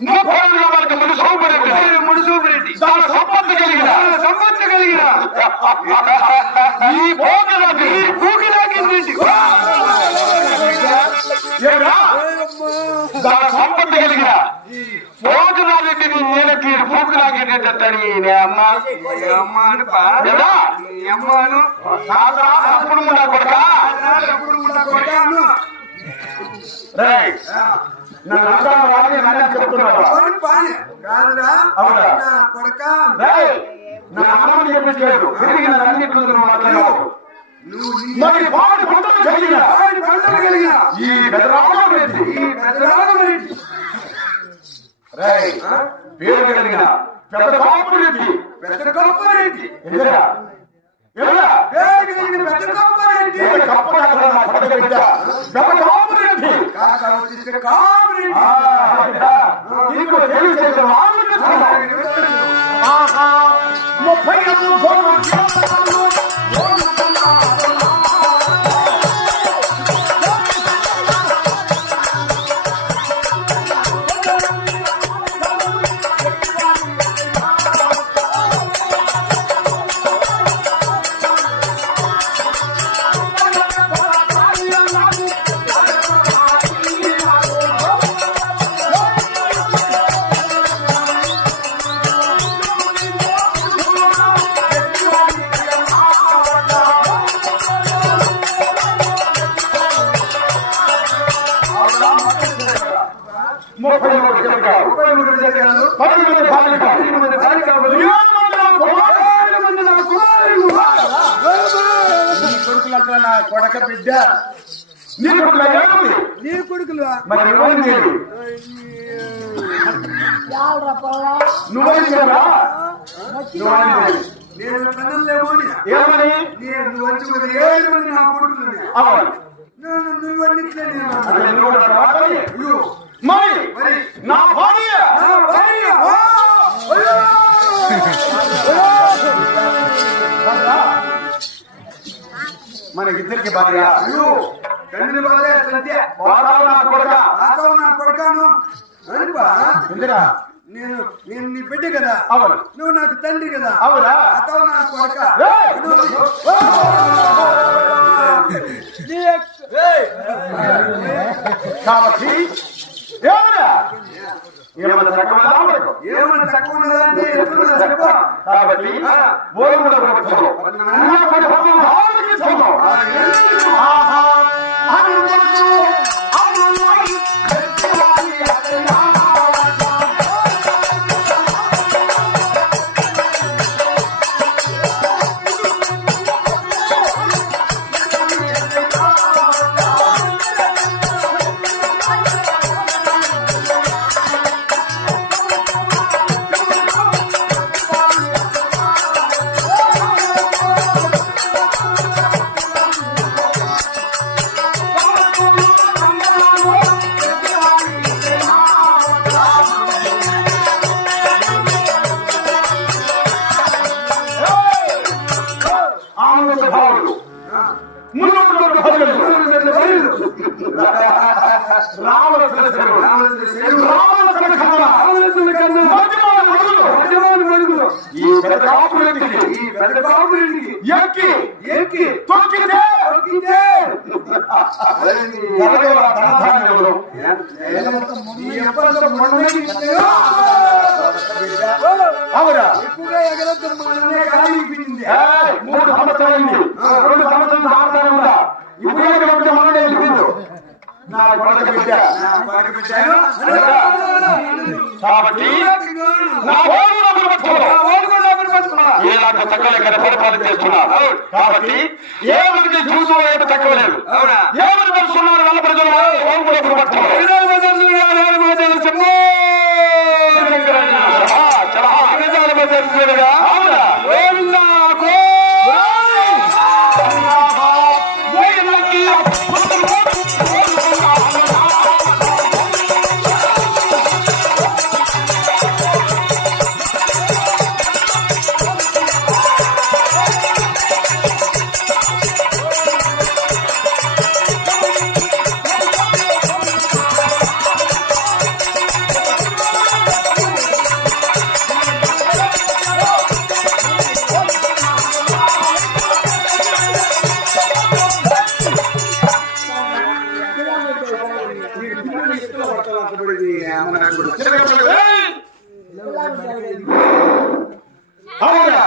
ముప్పై సోమరెడ్డి ముందు సోమరెడ్డి దాని సంపత్తి కలిగిన సంపత్తి కలిగిన ఈ పోగలకి ఈ పూగిలాగింది దాని సంపత్తి కలిగిన భోజనాలకి నేలకి పూగిలాగేటట్టని నే అమ్మ. అమ్మ అని? అమ్మను అప్పుడు ముండా కొడుకా? నన్ను అంటావా వాడిని నన్నే చెప్తున్నావా? పని పాని కాదురా అవునా? నా కొడక. రేయ్, నా అమ్మని చెప్పట్లేదు తిరిగి నన్ను అన్నింటిలో నువ్వు మాట్లాడవు నువ్వు నీ మరి వాడి గుంటలు కలిగిన వాడి పంటలు కలిగిన ఈ బెదరామం రెడ్డి ఈ పెద్దరామరెడ్డి రేయ్, పేరు కలిగిన పెద్ద కాపు రెడ్డి పెద్ద ఎదురా పేరు కలిగిన పెద్ద కప్ప కాదురా ముప్పై ముప్పై మూడు జనకాలు ముప్పై మూడు జగనాలు పది మంది బాలికలు పది మంది నా నా కొడక బిడ్డ నీ కొడుకుల ఏడుంది? నీ కొడుకులు మరి నువ్వేంటి నువ్వేంటి కదా నువ్వేంటి నేను కన్నలేమో ఏమని నేను వచ్చి మరి ఏడు మంది నా కొడుకులు అవును నేను నువ్వు అన్నిట్లే నేను అంటే నువ్వు కూడా మాట్లాడి. అయ్యో. మరి మరి. నా భార్య. నా భార్య! మనకిద్దరికి భార్య. కన్నుల భార్య కొడుక. నా కొడకాను. ఇందిరా. నేను నేను నీ బిడ్డ కదా. అవును. నువ్వు నాకు తండ్రి కదా. అవునా అతవు నా కొడక. ఏయ్! కాబట్టి ఏమన్నా ఏమన్నా తక్కువ ఏమన్నా తక్కువ ఎట్లున్నదో చెప్పు. కాబట్టి కొట్టుకో ఏకి తొక్కితే మొన్నటి అవునా? మూడు సంవత్సరాలైంది రెండు సంవత్సరాలు ఆడతాను కూడా ఇప్పుడే కొంచెం మనం వెళ్ళిపోయింది కాబట్టి నా. ఏలాంటి తక్కువ ఇక్కడ పరిపాలన చేస్తున్నారు. కాబట్టి ఏ మనకి చూసు ఏమి తక్కువ లేదు? ఏమని పరుస్తున్నారు నల్ల ప్రజలు ఓం అవునా?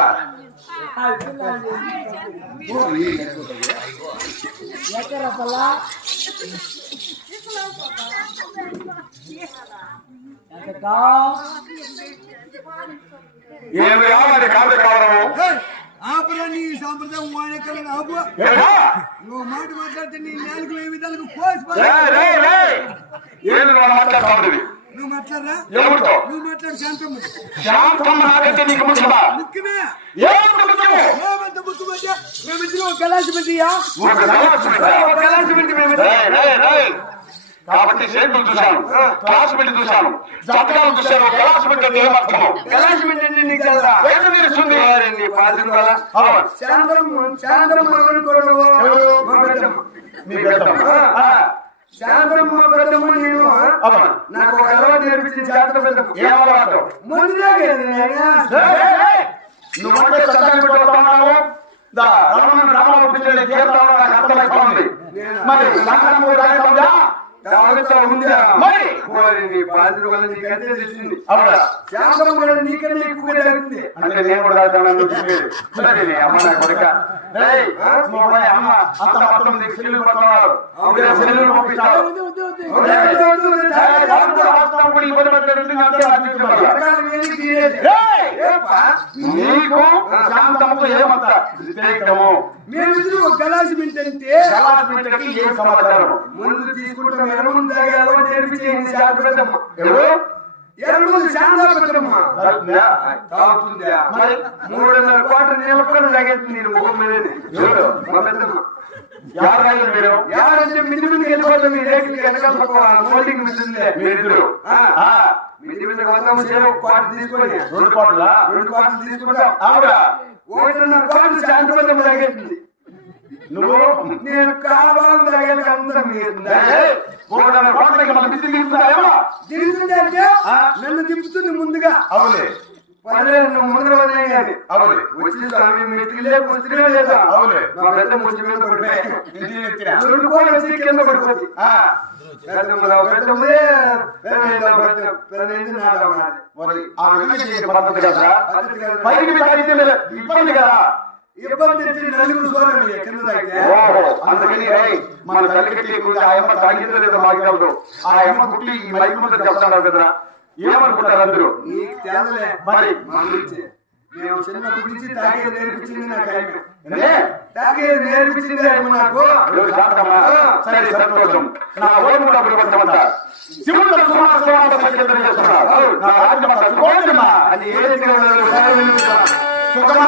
ఏమి రావాలి కాదు కావడము ఆపురా నీ సాంప్రదాయం వాడకల ఆపు? నువ్వు మాట మాట్లాడితే నీ నాలుగు ఏ విధాలుగా కోసి నువ్వు మాట్లాడరా? నువ్వు మాట్లాడు శాంతమ్మ. శాంతమ్మ నాకంటే నీకు ముఖ్యమా? ముఖ్యమే. ముఖ్యము? ఏమంత ముఖ్యమంటే మేమిద్దరం ఒక కళాసి పెద్దయ్యా ఒక కళాసి పెట్టి మేమిద్దరం. కాబట్టి షేపులు చూశాను. క్లాస్ పెట్టి చూశాను. చట్టకాలు చూశాను. నీకు కదా తెలుస్తుంది పాత్ర వల్ల అవును. శాంతం శాంతం అనుకోవడం మా పెద్దమ్మ. నీ పెద్దమ్మ. నేను. నాకు ఒక అలవాటు నేర్పించింది శాంతం పెద్దమ్మ. ఏం అలవాటు? ముందుగా. నువ్వంటే చట్టాన్ని పెట్టి వస్తున్నావు దా రమణ నాకు అర్థమైపోతుంది మరి లంకనము రాయకుండా తాగుతా ఉందా మరి? నీ పాత్ర వల్ల నీకంటే తెలిసింది? శాంతం కూడా నీకన్నా ఎక్కువగా జరుగుతుంది అంటే నేను కూడా తాగుతాను సరే నీ అమ్మ నా కొడుక. అమ్మ అంత మొత్తం నీకు సెల్లు సెల్లు? నీకు ఏమంత? వ్యతిరేకము. ఒక గలాసి ఏం ముందు తీసుకుంటాం ఎర్రముందు తాగేవో నేర్పించేయండి శాంత పెద్దమ్మ. ఎవరు? ఎర్రముందు శాంత పెద్దమ్మ. తాగుతుందా? తాగుతుందా మరి మూడున్నర కోట్ల నీళ్ళ కూడా తాగేస్తుంది నేను ముఖం మీదనే ఎవరు? మా పెద్దమ్మ. ఎవరు రాయలు మీరు? ఎవరంటే మిద్ది మీద వెళ్ళిపోతాం మీ రేట్లు వెనకాల పక్క మోల్డింగ్ మిద్దుందే మీరిద్దరు. మిద్ది మీద వద్దాము కోట తీసుకొని. రెండు కోట్ల? రెండు కోట్లు తీసుకుంటాం. ఆవిడ? ఒకటిన్నర కోట్లు శాంత పెద్దమ్మ తాగేస్తుంది నువ్వు? నేను కావాలని తాగేది అందరం మీరు కోటన్నర కోట్లకి మన బిడ్డ తీసుకుంటాయేమో దిగుతుందంటే ఆ? నన్ను దింపుతుంది ముందుగా. అవులే నువ్వు ముందు వచ్చి లేదా. మా పెద్ద ముచ్చి మీద వచ్చి కింద పడిపోతుంది. పైకి ఇబ్బంది కదా? ఇబ్బంది నలుగురు సోదరులు కింద అందుకని మన తల్లికి ఆ అమ్మ తాగిందో లేదో మాకు ఆ అమ్మ కుట్టి ఈ మైకు ముందు చెప్తాడు కదా ఏమనుకుంటారు అందరూ? మరి మేము చిన్నప్పటి నుంచి తాగేది నేర్పించింది నాకు ఏ? తాగేది నేర్పించింది నాకు? సరే సంతోషం. నా ఓటు కూడా అభివృద్ధమంట శివుడు చేస్తున్నారు నా రాజ్యమంతా సుఖోజమా అది ఏది కాదు, సుఖమా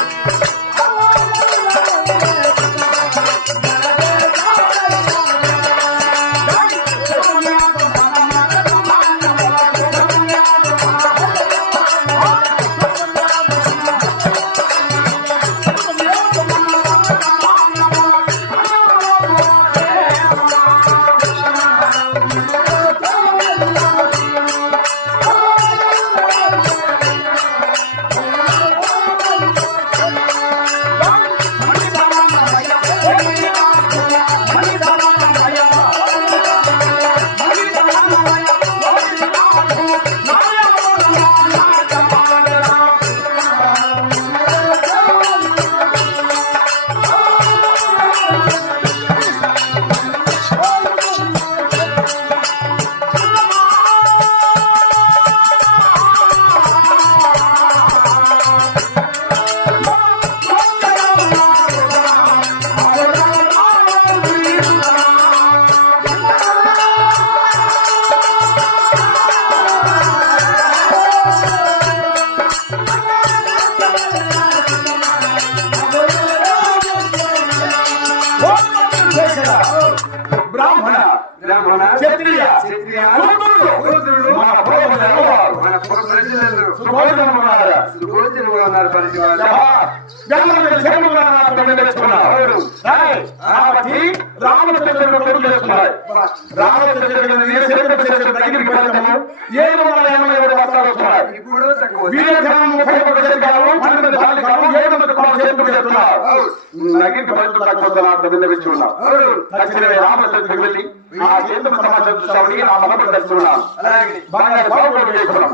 మన పూర్వజులు ఎవరు? మన పూర్వజులు తెచ్చుకున్నావు. రాయ్, కాబట్టి రామచంద్రుడు కొడుకు చేస్తున్నాడు రామచంద్రుడు నేను సేవ చేసిన దగ్గరికి వెళ్తాము ఏడు వందల ఎనభై ఏడు బస్తాలు వస్తున్నాయి. ఇప్పుడు తక్కువ. వీరగ్రహం ముప్పై ఒకటి జరిగారు పన్నెండు బాలికలు ఏడు మంది కుమారు చేతులు చేస్తున్నారు నగిరికి బయట తక్కువ విన్నవించి ఉన్నాం ఖచ్చితంగా రామచంద్రుడికి వెళ్ళి ఆ కేంద్ర సమాచారం చూసామని నా మనబడి తెస్తున్నాను బాబులు చేసుకున్నాం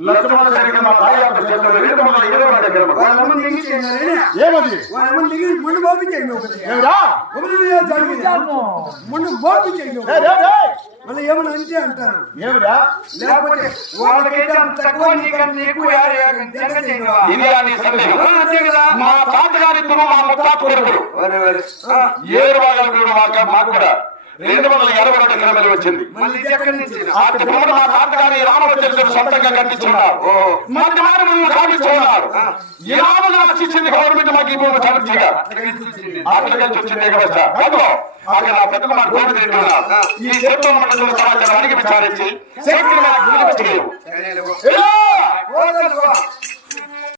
రెండు పెరిగిన మా దాయాపు చేతులు ఏడు వందల ఇరవై రెండు చేయాలి ఏమది? ముందు పంపించేయండి? ముందు పంపించేయండి. మళ్ళీ ఏమన్నా అంతే అంటారు. ఏమిరా? లేకపోతే వాళ్ళకైతే తక్కువ నీకన్నా ఎక్కువ మా తాతగారి మా ముత్తాత ఏడు వాళ్ళ మాకు మాకు కూడా. రెండు వందల ఇరవై రెండు వచ్చింది. మా తాతగారి రామచంద్రుడు సొంతంగా కట్టించున్నారు మంది వారు మేము కావిస్తున్నారు రామను రక్షించింది గవర్నమెంట్ మాకు ఈ భూమి సమస్యగా వచ్చింది. అక్కడ నా పెద్ద మాట గోడు తింటున్నారు ఈ చెట్టు మండలం సమాచారం అడిగి విచారించి